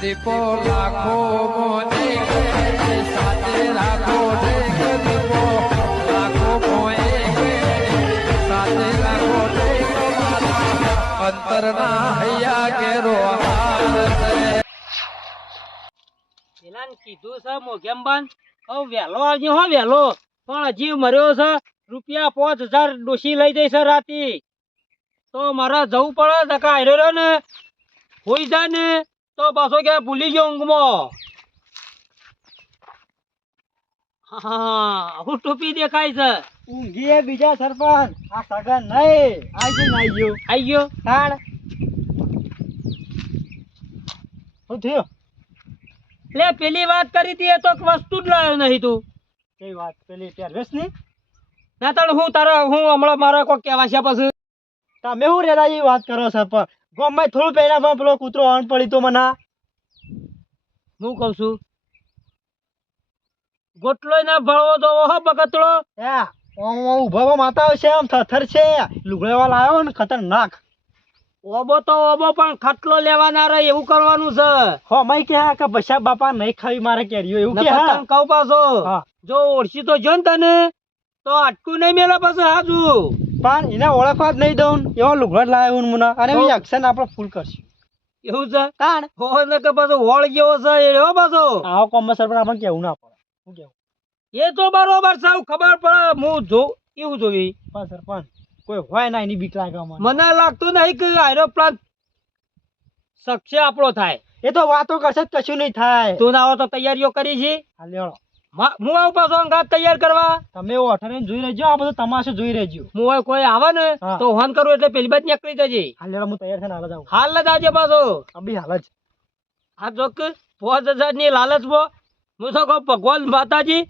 દીપો લાખો મોને સાથે રાખો દીપો. લાખો મોએ કીધું છે મોગેમ્બાન હવે વહેલો આવજે હો, વહેલો. પણ હજી મર્યો છે, રૂપિયા પાંચ હજાર ડોસી લઈ જઈ છે રાતી. તો મારે જવું પડે ધક્કા હાર્યો ને. હોઈ જાય ને. તો પાછો કે ભૂલી ગયો ઊંઘમાં? હા હું ટોપી દેખાય છે. ઊંઘીએ બીજા સરપંચ. આ સગન નહીં. આજે આઈ ગયો? આઈ ગયો. તાળ શું થયું? લે પેલી વાત કરી હતી એ તો વસ્તુ જ લાવ્યો નહીં તું. કઈ વાત? પેલી પહેરવેશની ના તાણ હું તારા હું હમણાં મારા કોઈ કહેવા છે પછી. તમે હું રેલા વાત કરો સરપંચ? ગોમમાં થોડું પહેલા પેલો કૂતરો અણ પડી તો મને. હું કઉ છું? ગોટલો ના ભળવો તો ઓહો હે ઓમ ઊભા માતા છે આમ થથર છે. લુગડેવા લાવ્યો ને ખતરનાક. ઓબો તો ઓબો પણ ખટલો લેવાના રહે એવું કરવાનું છે. હો મય કે કે બસા બાપા નહીં ખાવી મારે કેરીઓ એવું કે હા? કહું પાછો. જો ઓળશી તો જો ને તને તો અટકું નહીં મેલે પાછું હાજુ. પણ એને ઓળખવા જ નહીં દઉં. એવો લુગડો લાવ્યો હું મને. અને હું. એક્શન આપણે ફૂલ કરશું. એવું છે? તાણ ફોન કે પાછો હોળ ગયો છે એ હો પાછો. આવો કોમમાં પણ આપણને કેવું ના પડે. શું કેવું એ તો બરોબર છે ખબર પડે. હું જો એવું જોવી પણ સરપંચ કોઈ હોય ના એની બીક લાગે મને લાગતું નહીં કે એરોપ્લેન શક્ય આપણો થાય. એ તો વાતો કરશે કશું નહીં થાય. તું આવો તો તૈયારીઓ કરી છે? હા મા- હું આવું પાછો અંગાત તૈયાર કરવા? તમે એવો જોઈ રહેજો આ બધું તમાશો જોઈ રહેજો. હું કોઈ આવે ને તો હોન કરું એટલે પેલી બાદ નીકળી જજે. હા હું તૈયાર થઈને હાલ જાઉં હાલ જ આજે પાછો. અભી હાલ જ. આ જો કે હજારની લાલચમાં હું તો કહું ભગવાન માતાજી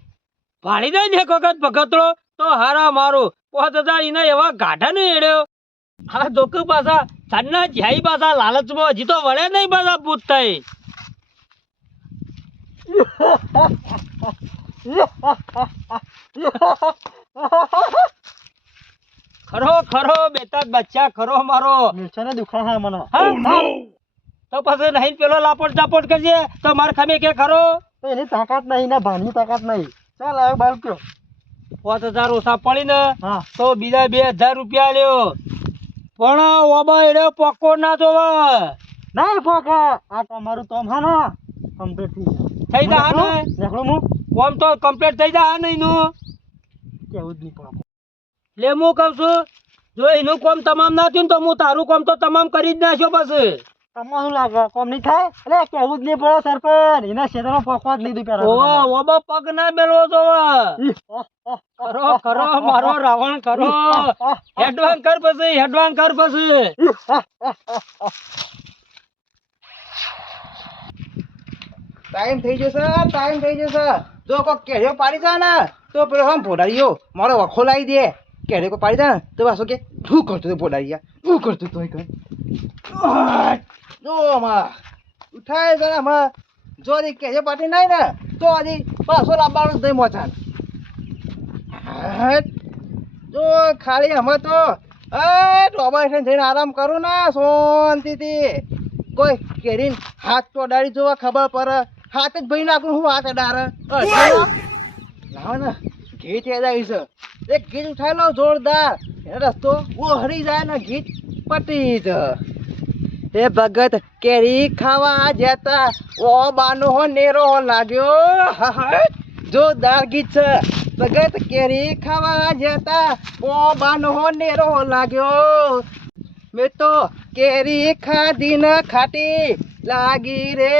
ભાડી દે ને એક વખત ભગતરો તો હારા મારો. પોચ હજાર એને એવા ગાઢા ને એડ્યો. હા જોક પાછા સાંજના જ્યાઈ પાછા લાલચમાં હજી તો વળે નહીં પાછા ભૂત થઈ ખરો ખરો બેટા બચ્ચા ખરો મારો. મિર્ચા ને દુખા હા મને. હા? તો પછી નહીં પેલો લાપોટ ચાપોટ કરજે તો માર ખમે કે ખરો. તો એની તાકાત નહીં ને ભાની તાકાત નહીં. ચાલ આવ્યો બાલ કયો પાંચ હજાર ઓછા પડીને હા. તો બીજા બે હજાર રૂપિયા લ્યો પણ ઓબા એડે પક્કો ના જોવે. ના પોકા. આ તમારું તમ હા ના કમ્પ્લીટ થઈ થઈ જા ને હું? કોમ તો કમ્પ્લીટ થઈ જાય નહીં નું. કેવું જ નહીં પડે લે હું કહું છું જો એનું કોમ તમામ ના થયું તો હું તારું કોમ તો તમામ કરી જ નાખ્યો પછી. તમને શું લાગે? કોમ નહીં થાય? એટલે કેવું જ નહીં પડે સરપંચ. એના ક્ષેત્રમાં પોકવા જ લીધું પેલા ઓવા ઓબા પગ ના મેળવો જોવે કરો કરો મારો રાવણ કરો. હેડવાન કર પછી હેડવાન કર પછી. ટાઈમ થઈ જશે ટાઈમ થઈ જશે જો કોઈ કેરીઓ પાડી જા ને, તો પેલો હમ ભોડારીઓ મારો વખો લાવી દે. કેરીઓ કો પાડી જા ને, તો પાછો કે શું કરતો તો ભોડારીયા શું કરતો તો કઈ જો આમાં, ઉઠાય ને આમાં. જો હજી કેરીઓ પાટી નહીં ને, તો હજી પાછો લાવવાનું નહીં મોચાન. જો ખાલી અમે તો ડોબા હેઠળ જઈને આરામ કરું ને, શાંતિથી. કોઈ કેરીને હાથ તો અડાડી જોવા ખબર પડે. હાથ જ ભાઈ નાખું હું હાથ અડાર લાવો ને ગીત યાદ આવી છે. એક ગીત ઉઠાઈ લો જોરદાર. એનો રસ્તો ઓ હરી જાય ને ગીત પટી જ. હે ભગત કેરી ખાવા જતા ઓ બાનો નેરો લાગ્યો. હા, હા. જોરદાર ગીત છે. ભગત કેરી ખાવા જતા ઓ બાનો નેરો લાગ્યો. મેં તો કેરી ખાધી ને ખાટી લાગી રે.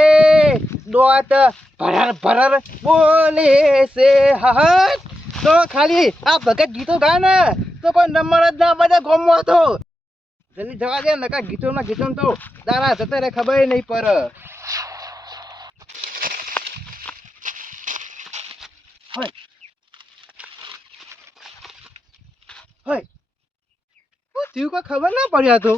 દોત ભરર ભરર બોલે છે હટ તો ખાલી આ ભગત ગીતો ગાય ને, તો કોઈ નંબર જ ના બધા ગમવો હતો જલ્દી જવા દે નકા ગીતો ના ગીતો તો તારા જતા રે ખબર નહીં પર હોય. હોય. થયું કોઈ ખબર ના પડ્યા તો.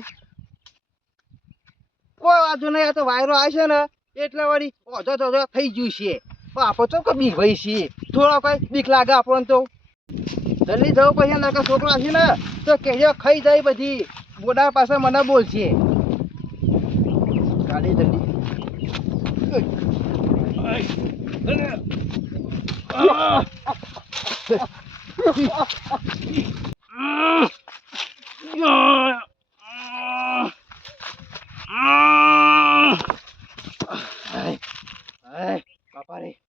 કોઈ વાંધો નહીં, આ તો વાયરો આવશે ને. એટલે વળી ઓધો તો થઈ ગયું છે. પણ આપણે તો કે બીક ભાઈ છીએ થોડો કઈ બીક લાગે આપણને તો. જલ્દી જવું પછી નકર છોકરા છે ને તો કહેજો ખાઈ જાય બધી. બોડા પાસે મને બોલશે. ગાડી જલ્દી બાપા રે.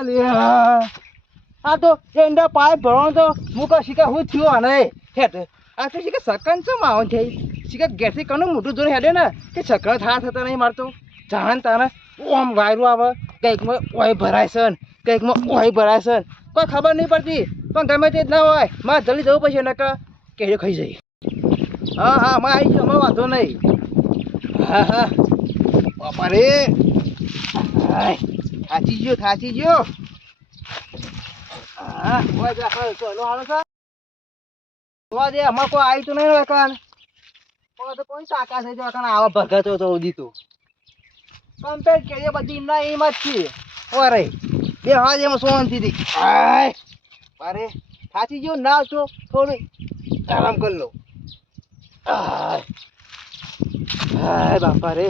અલ્યા. આ તો એંડા પાય ભરવાનો તો મુકા શીખા, હું થયો આને. હેઠ આ તો શીખા સકન શું માવન થઈ શીખા ઘેરથી કનું મોટું જોડે હેડે ને? કે સકન થા થતા નહીં મારતો? જાણ તાને ઓમ વાયરું આવે. કંઈકમાં ઓય ભરાય છે ને, કંઈકમાં ઓય ભરાય છે કોઈ ખબર નહીં પડતી. પણ ગમે તે જ ના હોય, મારે જલ્દી જવું પડશે, નકર કેરીઓ ખાઈ જઈ હા હા માં આવી ગયો વાંધો નહીં. હા હા. બાપા રે હાય. થાચી ગયો થાચી ગયો. હા જોવા દે અમાર કોઈ આવી તો નહીં હોય કાન કોઈ કોઈ સાકા કાન આવા ભગતો તો ઉદી બધી ના એમ જ છે ઓરે બે હાજ એમાં શાંતિથી હાય. અરે થાચી ગયો, ના તો થોડું આરામ કરી લો. હાય. હાય, બાપા રે.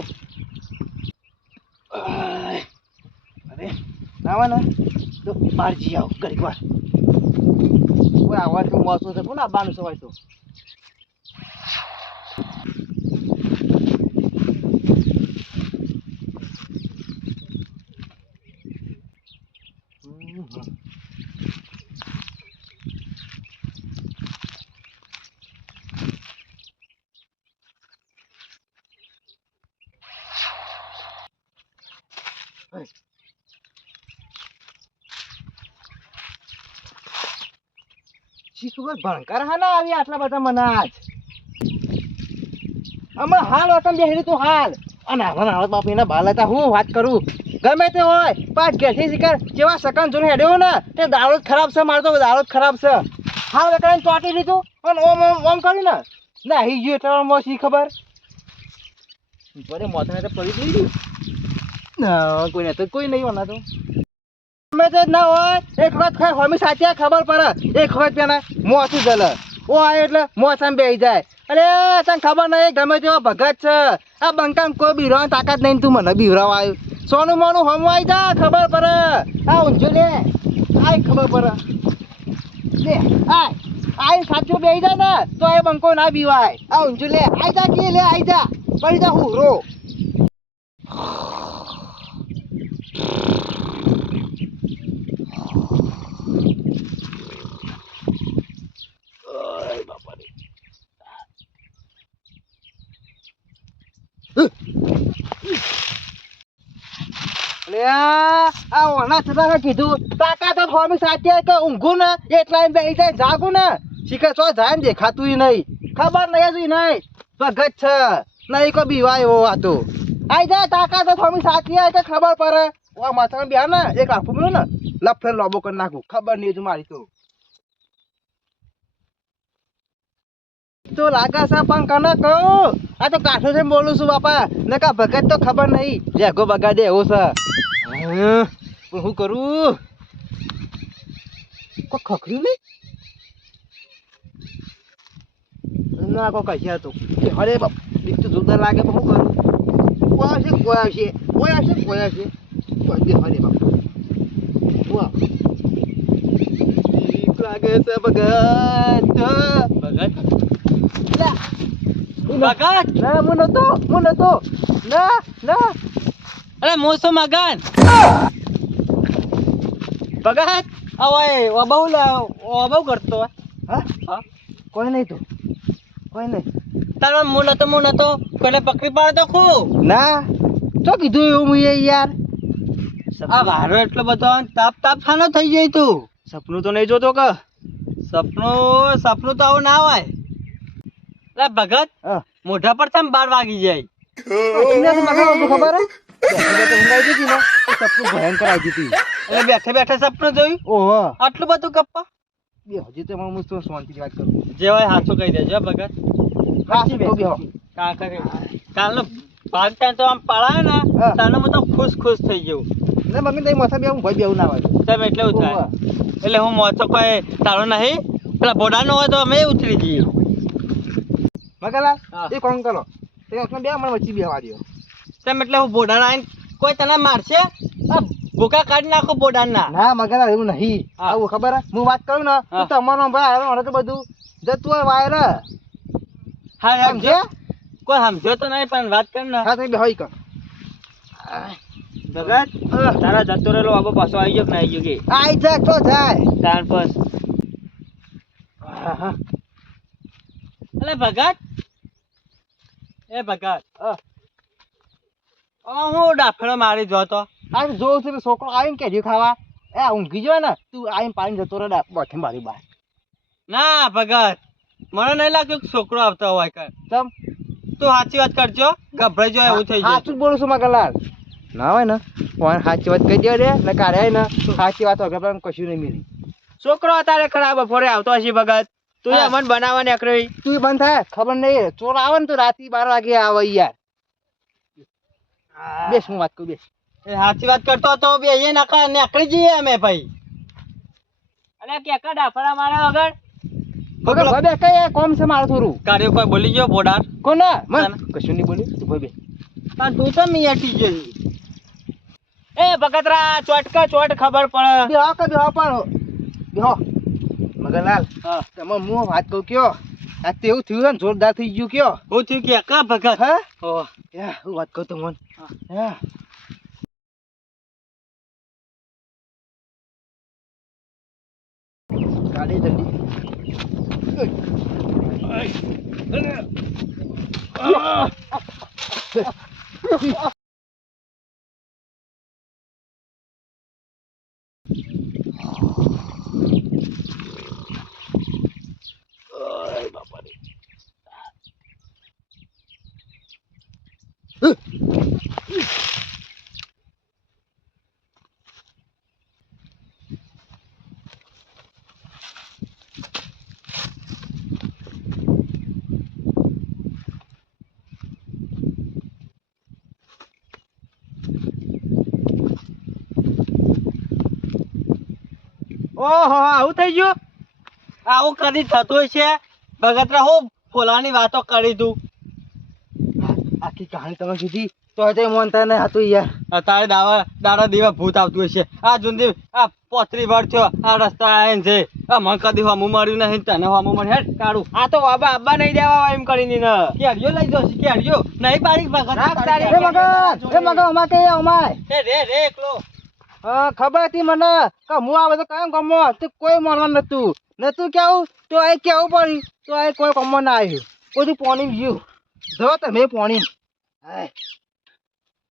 હાય. અરે આવા ને તો બહાર જઈ આવો, ઘડીક વાર. કોઈ આવવા તો મોસું છે. કોણ આવવાનું છે તો શી શું ભણકર હા આવી આટલા બધા મને આજ. અમે હાલ વતન બેહરી તું હાલ. અને આવા આવત બાપ એના બાલ હતા, હું વાત કરું? ગમે તે હોય પાંચ ઘેરથી શિકાર જેવા સકન જોને હેડ્યો ને, તે દારૂ ખરાબ છે મારતો દારૂ ખરાબ છે. હાલ વેકરાને ચોટી લીધું પણ ઓમ ઓમ ઓમ કર્યું ને. ના હી ગયું એટલે મોં શી ખબર? બરે મોતને તો પડી જ ના કોઈ તો કોઈ નહીં હોના તો ગમે તે હોય, એક વખત ખાય હોમી સાચી ખબર પડે, એક વખત પેલા મોસું જલે. ઓ આવે એટલે મોસમ બેસી જાય. અરે, તને ખબર નહીં, ગમે તેવો ભગત છે. આ બંકામ કોઈ બીવરાવાની તાકાત નહીં તું મને બીવરાવ આવ્યું સોનું મોનું હમવાઈ જા, ખબર પડે. આ ઊંઝો લે. આય ખબર પડે. લે, આય. આય સાચું બેસી જાય ને, તો એ બંકો ના બીવાય. આ ઊંઝો લે. આઈ જા, કે લે આઈ જા. પડી જા હું રો લે આ ઓના છતાં કીધું તાકાત તો હોમી સાચી કે ઊંઘું ને, એટલા એમ બેસી જાય જાગું ને. શીખે છો, જાય ને દેખાતું નહીં. ખબર નહીં હજુ નહીં. ભગત છે. નહીં કોઈ બીવાય એવો વાતો. આઈ જાય તાકાત તો હોમી સાચી કે ખબર પડે. ઓ માથા બે ને, એક આપું ને લફડે લોબો કરી નાખું. ખબર નહીં હજુ મારી તો. તો લાગે છે પણ કને કહું. આ તો કાઠો છે બોલું છું બાપા. નકા ભગત તો ખબર નહીં. લેગો બગાડે એવું છે પણ હું કરું? કોઈ ખખર્યું નહીં? ના કોઈ કશી હતું. કે અરે બાપ બીક તો જોરદાર લાગે પણ હું કરું? કોઈ આવશે કોઈ આવશે કોઈ આવશે કોઈ આવશે. કોઈ દે અરે બાપ. વાહ લાગે છે ભગત. ભગત? ભગત ના હું નતો હું નતો ના ના અરે મોસો મગન ભગત હવે ઓબવ ઓબવ કરતો હા હા કોઈ નહીં તો કોઈ નહીં તારો મુ નતો મુ નતો કોઈને પકડી પાડતો ખૂબ ના તો કીધું એવું મુએ યાર આ વારો એટલો બધો તાપ તાપ થાનો થઈ જાય તું સપનું તો નહીં જોતો કે સપનું સપનું તો આવું ના હોય લે ભગત મોઢા પર તમ બાર વાગી જાય? તમને તો મગા હતું ખબર હે? બેઠે બેઠે સપનું ભયંકર આવી જતી. એટલે બેઠે બેઠે સપનું જોયું? ઓહો. આટલું બધું કપ્પા બે હજી તો હું તો શાંતિથી વાત કરું. જે હોય હાથો કહી દેજો ભગત. હા તો બેહો કા કરે? કાલનો પાંચ ટાઈમ તો આમ પડાય ને તાનો હું તો ખુશ ખુશ થઈ જવું ને મમ્મી તઈ માથા બે હું ભાઈ બેવું ના હોય તેમ એટલે ઉતાર. એટલે હું મોથો કોઈ તારો નહીં. પેલા બોડાનો હોય તો અમે ઉતરી જઈએ. મગલા? એ કોણ કરો? તે આપણે બે મને વચ્ચે બેહવા દો તેમ એટલે હું બોડાના આવીને કોઈ તને મારશે? ભૂકા કાઢી નાખો બોડાના ના મગર એવું નહીં. આવું ખબર હું? વાત કરું ને તો તમારો ભાઈ આવે મને તો બધું જતું હોય વાયર. હા સમજે. કોઈ સમજો તો નહીં પણ વાત કર ને. હા તો બે હોય કર. ભગત તારા જતો રહેલો આબો પાછો આવી ગયો કે ના આવી ગયો કે? આઈ જાય તો જાય. કાન પર. હા, હા. અલે ભગત એ ભગત હા. ડાફેલો મારી જોતો. આ તો જોઉં છું છોકરો આવીને કેજ્યું ખાવા? એ ઊંઘી જો ને તું આવીને પાણી જતો રહે બોઠે મારી બહાર. ના ભગત મને નહીં લાગ્યું કે છોકરો આવતો હોય કર તમ તું સાચી વાત કરજો ગભરાઈ જાય એવું થઈ સાચું બોલું છું મગરલાલ ના હોય ને પણ સાચી વાત કહી દે રે ને કાઢે ને સાચી વાત વગર પણ કશું નહીં મિલી. છોકરો અત્યારે ખરાબ બપોરે આવતો હશે ભગત? તું. મન બનાવવા નીકળી તું ય બંધ થાય ખબર નહીં. ચોર આવે ને તો રાતે બાર વાગે આવે યાર. બેસ હું વાત કરું બેસ. એ સાચી વાત કરતો તો બે એ નકા નીકળી જઈએ અમે ભાઈ. અરે કેકા ડાફડા મારા વગર? ભાઈ બે કઈ કોમ છે મારું થોડું. કાર્યો કોઈ બોલી ગયો બોડાર? ના. કશું નહીં બોલ્યું તું ભાઈ બે પણ તું તો ગઈ? એ ભગતરા ચોટકા ચોટ ખબર પડે. બેહો કે બેહો પણ. બેહો. મગરલાલ હા. તમે હું વાત કહું કયો આ તો એવું થયું છે ને જોરદાર થઈ ગયું કયો હું થયું કે કા ભગત હે ઓ યા હું વાત કહું તમને હા ગાડી જલ્દી ઓહો આવું થઈ ગયું? આવું કદી થતું છે ભગતરા હું ફોલાની વાતો કરી તું આખી કહાણી તમે કીધી તો હજે મોનતા નહીં હતું યાર. અત્યારે દાવા દાડા દીવા ભૂત આવતું હશે. આ જુંદી આ પોતરી વાર થયો આ રસ્તા આવીને છે આ મને કદી હમું માર્યું નહીં તને હમું મારી હેડ કાઢું. આ તો બાબા આબા નહીં દેવા એમ કરીને. ને કેડિયો લઈ જશે કેડિયો નહીં પાડી ભગત એ મગર એ મગર અમાર કે અમાર. એ રે રે એકલો. ખબર હતી મને કે હું આ બધું કામ ગમો? તો કોઈ મળવા નતું. નતું કેવું? તો આ કેવું પડ્યું? તો આ કોઈ કમો ના આવ્યું. બધું પોણી ગયું. જો તમે પાણી 哎。